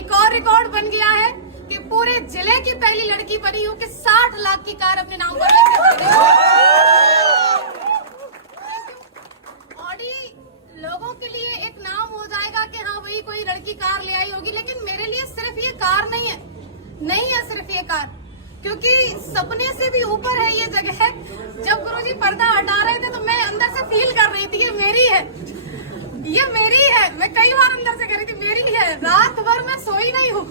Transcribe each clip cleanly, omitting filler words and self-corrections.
एक और रिकॉर्ड बन गया है कि पूरे जिले की पहली लड़की बनी हूँ कि 60 लाख की कार अपने नाम पर लेके ऑडी लोगों के लिए एक नाम हो जाएगा कि हाँ भाई कोई लड़की कार ले आई होगी, लेकिन मेरे लिए सिर्फ ये कार नहीं है सिर्फ ये कार, क्योंकि सपने से भी ऊपर है ये जगह। जब गुरुजी पर्दा हटा रहे थे तो मैं अंदर से फील कर रही थी ये मेरी है। मैं कई बार अंदर से कह रही थी मेरी है। रात भर मैं सोई नहीं हूँ।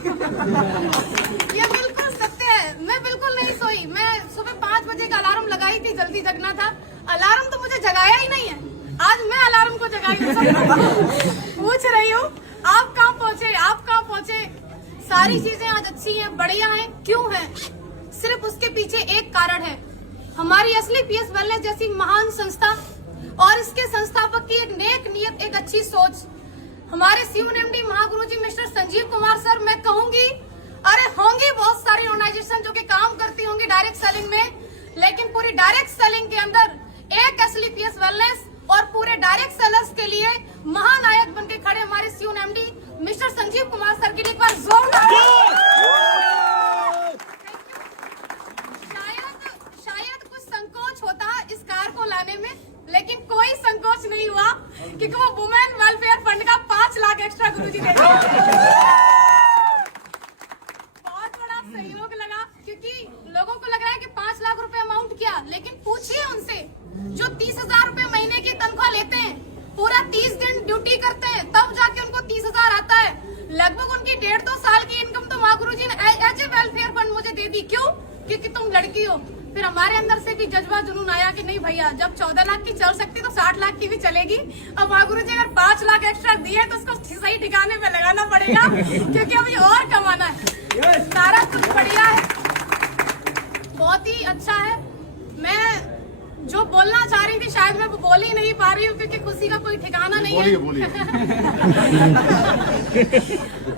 ये बिल्कुल सत्य है, मैं बिल्कुल नहीं सोई। मैं सुबह 5 बजे का अलार्म लगाई थी, जल्दी जगना था। अलार्म तो मुझे जगाया ही नहीं है, आज मैं अलार्म को जगाई हूँ। पूछ रही हूँ आप कहाँ पहुँचे। सारी चीजें आज अच्छी हैं, बढ़िया हैं। क्यों है? सिर्फ उसके पीछे एक कारण है, हमारी असली पीएस वेलनेस जैसी महान संस्था और इसके संस्थापक की एक नेक नियत, एक अच्छी सोच। हमारे CUNMD महागुरुजी मिस्टर संजीव कुमार सर, मैं कहूंगी अरे होंगी बहुत सारी ऑर्गेनाइजेशन जो कि काम करती होंगी डायरेक्ट सेलिंग में, लेकिन पूरी डायरेक्ट सेलिंग के अंदर एक असली पीएस वेलनेस और पूरे डायरेक्ट सेलर्स के लिए महानायक बनके खड़े हमारे CUNMD mister Sanjeev Kumar sir के लिए एक बार जोरदार। शायद कुछ संकोच होता इस कार को लाने में, लेकिन कोई संकोच नहीं हुआ क्योंकि वो वुमेन वेलफेयर फंड का 5 लाख एक्स्ट्रा गुरुजी दे दिया। बहुत बड़ा सहयोग लगा, क्योंकि लोगों को लग रहा है कि 5 लाख रुपए अमाउंट क्या, लेकिन पूछिए उनसे जो 30,000 रुपए महीने की तनख्वाह लेते हैं, पूरा 30 दिन ड्यूटी करते हैं, तब जाके उनको 30,000 आता है। लगभग उनकी 1.5-2 साल की इनकम तो माँ गुरुजी ने एज ए वेलफेयर फंड मुझे दे दी। क्यों? क्योंकि तुम लड़की हो। फिर हमारे अंदर से भी जज्बा जुनून आया कि नहीं भैया, जब 14 लाख की चल सकती तो 60 लाख की भी चलेगी। अब माँ गुरुजी अगर 5 लाख एक्स्ट्रा दिए तो उसको सही ठिकाने पे लगाना पड़ेगा, क्योंकि अभी और कमाना है। सारा कुछ बढ़िया है, बहुत ही अच्छा है। मैं जो बोलना चाह रही थी शायद मैं वो बोल ही नहीं पा रही हूँ, क्योंकि खुशी का कोई ठिकाना नहीं है। बोलिए।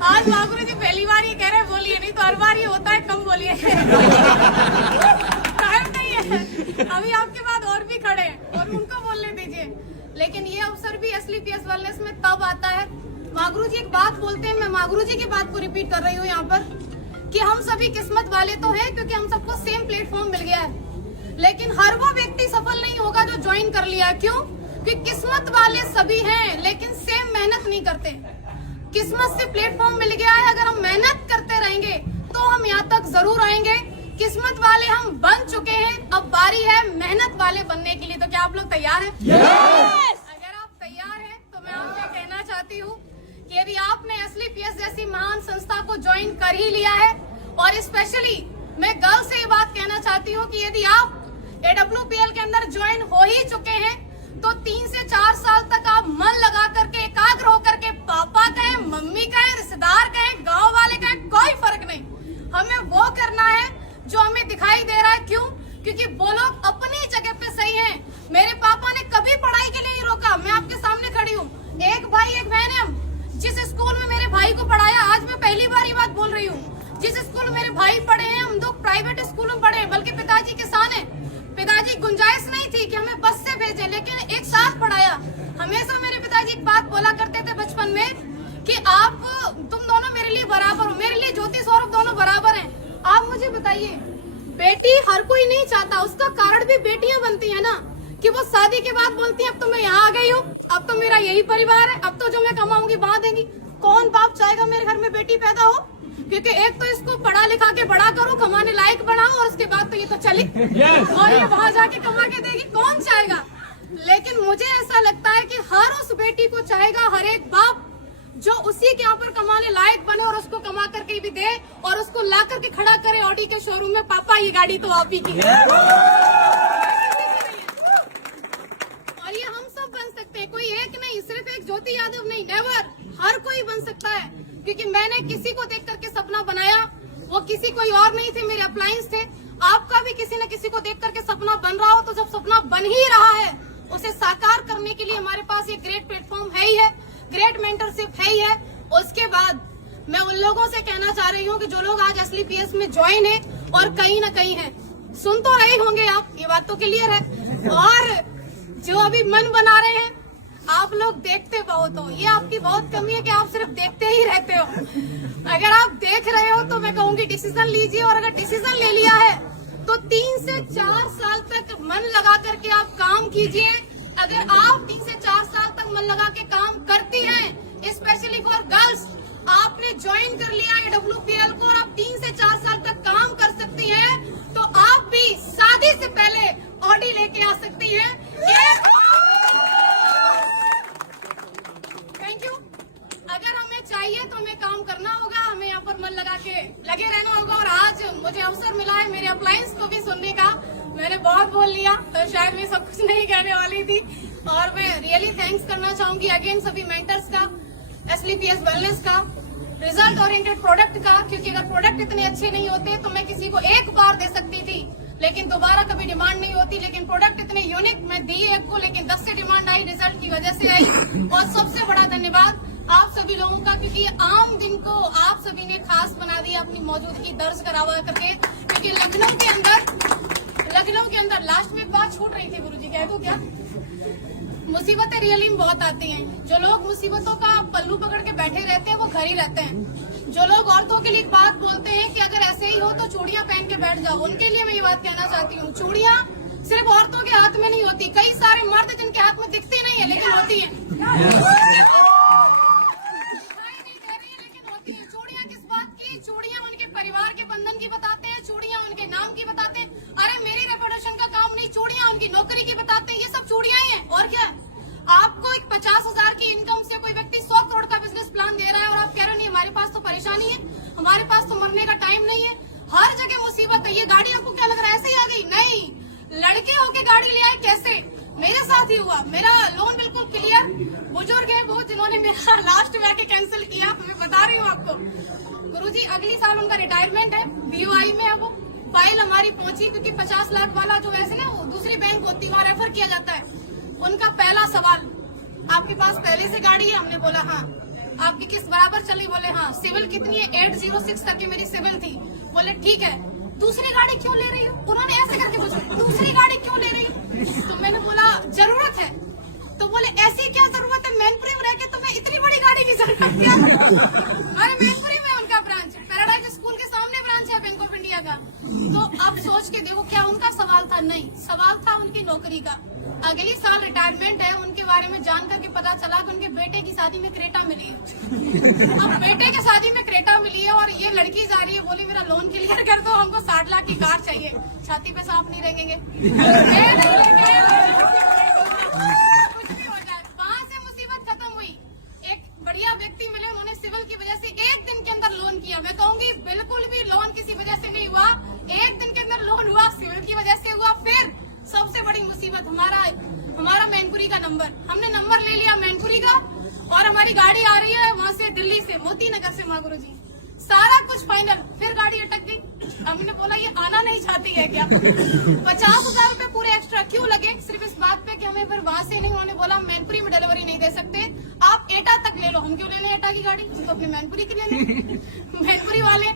आज माँ गुरुजी पहली बार ये कह रहे बोलिए, नहीं तो हर बार ये होता है कम बोलिए। अभी आपके बाद और भी खड़े हैं और उनको बोलने दीजिए। लेकिन ये अवसर भी असली पीएस वेलनेस में तब आता है, मागुरु जी एक बात बोलते हैं, मैं मागुरु जी की बात को रिपीट कर रही हूँ यहाँ पर, कि हम सभी किस्मत वाले तो हैं क्योंकि हम सबको सेम प्लेटफॉर्म मिल गया है। लेकिन हर वो व्यक्ति सफल नहीं होगा जो ज्वाइन कर लिया। क्यों? क्योंकि किस्मत वाले सभी हैं लेकिन सेम मेहनत नहीं करते। किस्मत से प्लेटफॉर्म मिल गया है, अगर हम मेहनत करते रहेंगे तो हम यहाँ तक जरूर आएंगे। किस्मत वाले हम बन चुके हैं, अब बारी है मेहनत वाले बनने के लिए। तो क्या आप लोग तैयार हैं? Yes! अगर आप तैयार हैं तो मैं आपसे कहना चाहती हूँ कि यदि आपने असली पीएस जैसी महान संस्था को ज्वाइन कर ही लिया है, और स्पेशली मैं गर्ल से ये बात कहना चाहती हूँ कि यदि आप AWPL के अंदर ज्वाइन हो ही चुके हैं तो 3 से 4 साल तक आप मन लगा करके, एकाग्र होकर के, पापा कहें, मम्मी कहें, रिश्तेदार कहें, गाँव वाले कहें, कोई फर्क नहीं, हमें वो करना है जो हमें दिखाई दे रहा है। क्यों? क्योंकि वो लोग अपनी जगह पे सही हैं। मेरे पापा ने कभी पढ़ाई के लिए नहीं रोका, मैं आपके सामने खड़ी हूँ। एक भाई एक बहन है, जिस स्कूल में मेरे भाई को पढ़ाया, आज मैं पहली बार ये बात बोल रही हूँ, जिस स्कूल में मेरे भाई पढ़े हैं, हम लोग प्राइवेट स्कूल में पढ़े, बल्कि पिताजी किसान है। पिताजी गुंजाइश नहीं थी कि हमें बस से भेजे, लेकिन एक साथ पढ़ाया। हमेशा मेरे पिताजी एक बात बोला करते थे बचपन में कि तुम दोनों मेरे लिए बराबर हो, मेरे लिए ज्योति सौरभ दोनों बराबर हैं। आप मुझे बताइए, बेटी हर कोई नहीं चाहता, उसका कारण भी बेटियां बनती है ना, कि वो शादी के बाद बोलती है अब तो मैं यहाँ आ गई हूँ, अब तो मेरा यही परिवार है, अब तो जो मैं कमाऊंगी वहां देंगी। कौन बाप चाहेगा मेरे घर में बेटी पैदा हो? क्योंकि एक तो इसको पढ़ा लिखा के बड़ा करो, कमाने लायक बनाओ, और उसके बाद तो ये तो चली और ये वहां जाके कमा के देगी, कौन चाहेगा? लेकिन मुझे ऐसा लगता है कि हर उस बेटी को चाहेगा, हर एक बाप, जो उसी के यहाँ पर कमाने लायक बने और उसको कमा करके भी दे और उसको ला करके खड़ा करे ऑडी के शोरूम में, पापा ये गाड़ी तो आप ही की है। और ये हम सब बन सकते हैं, कोई एक नहीं, सिर्फ एक ज्योति यादव नहीं, नेवर, हर कोई बन सकता है। क्योंकि मैंने किसी को देख करके सपना बनाया, वो किसी कोई और नहीं थे, मेरे अप्लायंस थे। आपका भी किसी न किसी को देख करके सपना बन रहा हो, तो जब सपना बन ही रहा है, उसे साकार करने के लिए हमारे पास ये ग्रेट प्लेटफॉर्म है ही है, ग्रेट मेंटरशिप है ही है। उसके बाद मैं उन लोगों से कहना चाह रही हूँ कि जो लोग आज असली पीएस में ज्वाइन है और कहीं न कहीं है, सुन तो रहे होंगे आप, ये बात तो क्लियर है, और जो अभी मन बना रहे हैं, आप लोग देखते बहुत हो, ये आपकी बहुत कमी है कि आप सिर्फ देखते ही रहते हो। अगर आप देख रहे हो तो मैं कहूंगी डिसीजन लीजिए, और अगर डिसीजन ले लिया है तो 3 से 4 साल तक मन लगा करके आप काम कीजिए। अगर आप 3 से 4 साल तक मन लगा के काम करती हैं, स्पेशली फॉर गर्ल्स, आपने ज्वाइन कर लिया है WPL को और आप 3 से 4 साल तक काम कर सकती हैं, तो आप भी शादी से पहले ऑडी लेके आ सकती हैं। Thank you. अगर हमें चाहिए तो हमें काम करना होगा, हमें यहाँ पर मन लगा के लगे रहना होगा। और आज मुझे अवसर मिला है मेरे अप्लायंस को भी सुनने का। मैंने बहुत बोल लिया तो शायद मैं सब कुछ नहीं कहने वाली थी, और मैं रियली थैंक्स करना चाहूंगी अगेन सभी मेंटर्स का, SLPS वेलनेस का, रिजल्ट ओरिएंटेड प्रोडक्ट का, क्योंकि अगर प्रोडक्ट इतने अच्छे नहीं होते तो मैं किसी को एक बार दे सकती थी लेकिन दोबारा कभी डिमांड नहीं होती, लेकिन प्रोडक्ट इतने यूनिक मैं दी एक को, लेकिन 10 से डिमांड आई रिजल्ट की वजह से आई। और सबसे बड़ा धन्यवाद आप सभी लोगों का, क्योंकि आम दिन को आप सभी ने खास बना दिया अपनी मौजूदगी दर्ज करवा करके। क्योंकि लखनऊ के अंदर लास्ट में एक बात छूट रही थी गुरुजी, कह दूं क्या? मुसीबतें रियली में बहुत आती हैं। जो लोग मुसीबतों का पल्लू पकड़ के बैठे रहते हैं वो घर ही रहते हैं। जो लोग औरतों के लिए बात बोलते हैं कि अगर ऐसे ही हो तो चूड़ियां पहन के बैठ जाओ, उनके लिए मैं ये बात कहना चाहती हूँ, चूड़ियां सिर्फ औरतों के हाथ में नहीं होती, कई सारे मर्द जिनके हाथ में दिखती नहीं है लेकिन होती है। चूड़ियां किस बात की? चूड़ियां उनके परिवार के बंधन की बताते हैं, चूड़ियां उनके नाम की बताते हैं। अरे मेरी रेपुटेशन का काम नहीं, चूड़ियां उनकी नौकरी की बताते हैं। ये सब चूड़ियां ही हैं और क्या? आपको एक 50,000 की इनकम से कोई व्यक्ति 100 करोड़ का बिजनेस प्लान दे रहा है और आप कह रहे नहीं हमारे पास तो परेशानी है, हमारे पास तो मरने का टाइम नहीं है, हर जगह मुसीबत है। ये गाड़ी आपको क्या लग रहा है ऐसे ही आ गई? नहीं, लड़के होके गाड़ी ले आए। कैसे? मेरे साथ ही हुआ। मेरा लोन बिल्कुल क्लियर, बुजुर्ग है वो जिन्होंने मेरा लास्ट में आके कैंसिल किया, मैं बता रही हूँ आपको। गुरुजी अगली साल उनका रिटायरमेंट है, BOI में है वो। फाइल हमारी पहुंची क्योंकि 50 लाख वाला जो वैसे ना वो दूसरी बैंक होती है वहाँ रेफर किया जाता है। उनका पहला सवाल, आपके पास पहले से गाड़ी है? हमने बोला हाँ। आपकी किस बराबर चली? बोले हाँ। सिविल कितनी है? 806 तक की मेरी सिविल थी। बोले ठीक है, दूसरी गाड़ी क्यों ले रही हो? उन्होंने ऐसे करके पूछा, दूसरी गाड़ी क्यों ले रही हो? तो मैंने बोला जरूरत है। तो बोले ऐसी क्या जरूरत है, मैनपुरी में रह के तुम्हें इतनी बड़ी गाड़ी की जरूरत क्या? अरे मैनपुरी में उनका ब्रांच, पैराडाइज स्कूल के सामने ब्रांच है बैंक ऑफ इंडिया का। तो आप सोच के देखो क्या उनका सवाल था? नहीं, सवाल था उनकी नौकरी का। अगली साल रिटायरमेंट है, उनके बारे में जान करके पता चला कि उनके बेटे की शादी में क्रेटा मिली है। अब बेटे की शादी में क्रेटा मिली है और ये लड़की जा रही है, बोली मेरा लोन क्लियर कर दो, हमको 60 लाख की कार चाहिए। छाती पे सांप नहीं रहेंगे, कुछ भी हो जाए। वहाँ से मुसीबत खत्म हुई। एक बढ़िया व्यक्ति मिले, उन्होंने सिविल की वजह से 1 दिन के अंदर लोन किया। मैं कहूंगी बिल्कुल भी लोन किसी वजह से नहीं हुआ, 1 दिन के अंदर लोन हुआ, सिविल की वजह से हुआ। फिर सबसे बड़ी मुसीबत हमारा मैनपुरी का नंबर, हमने नंबर ले लिया मैनपुरी का और हमारी गाड़ी आ रही है वहाँ से, दिल्ली से, मोती नगर से। माँ गुरुजी सारा कुछ फाइनल, फिर गाड़ी अटक गई। हमने बोला ये आना नहीं चाहती है क्या? 50,000 रूपए पूरे एक्स्ट्रा क्यों लगे? सिर्फ इस बात पे कि हमें फिर वहाँ से नहीं, उन्होंने बोला मैनपुरी में डिलीवरी नहीं दे सकते, आप एटा तक ले लो। हम क्यों लेने एटा की गाड़ी, तो अपने मैनपुरी की लेने। मैनपुरी वाले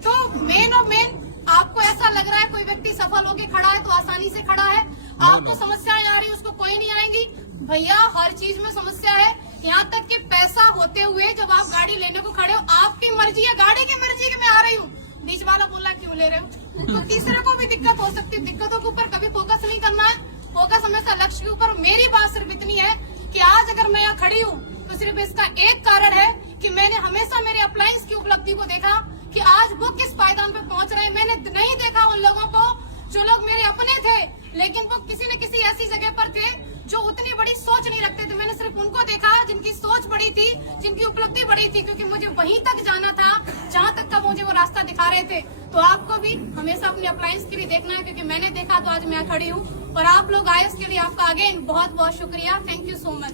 तो मेन और मेन, आपको ऐसा लग रहा है कोई व्यक्ति सफल होके खड़ा है तो आसानी से खड़ा है, आपको समस्याएं आ रही उसको कोई नहीं आएंगी। भैया हर चीज में समस्या है, यहाँ तक कि पैसा होते हुए जब आप गाड़ी लेने को खड़े हो, आपकी मर्जी है, गाड़ी की मर्जी कि मैं आ रही हूँ, बीच वाला बोला क्यों ले रहे हो? तो तीसरे को भी दिक्कत हो सकती है। दिक्कतों के ऊपर कभी फोकस नहीं करना है, फोकस हमेशा लक्ष्य के ऊपर। मेरी बात सिर्फ इतनी है कि आज अगर मैं यहाँ खड़ी हूँ तो सिर्फ इसका एक कारण है कि मैंने हमेशा मेरे अप्लायंस की उपलब्धि को देखा कि आज वो किस पायदान पे पहुंच रहे हैं। मैंने नहीं देखा उन लोगों को जो लोग मेरे अपने थे लेकिन वो किसी न किसी ऐसी जगह पर थे जो उतनी बड़ी सोच नहीं रखते थे। मैंने सिर्फ उनको देखा जिनकी सोच बड़ी थी, जिनकी उपलब्धि बड़ी थी, क्योंकि मुझे वहीं तक जाना था जहां तक का मुझे वो रास्ता दिखा रहे थे। तो आपको भी हमेशा अपने अप्लायंस के लिए देखना है, क्योंकि मैंने देखा तो आज मैं खड़ी हूँ। और आप लोग आए उसके लिए आपका अगेन बहुत बहुत शुक्रिया। Thank you so much.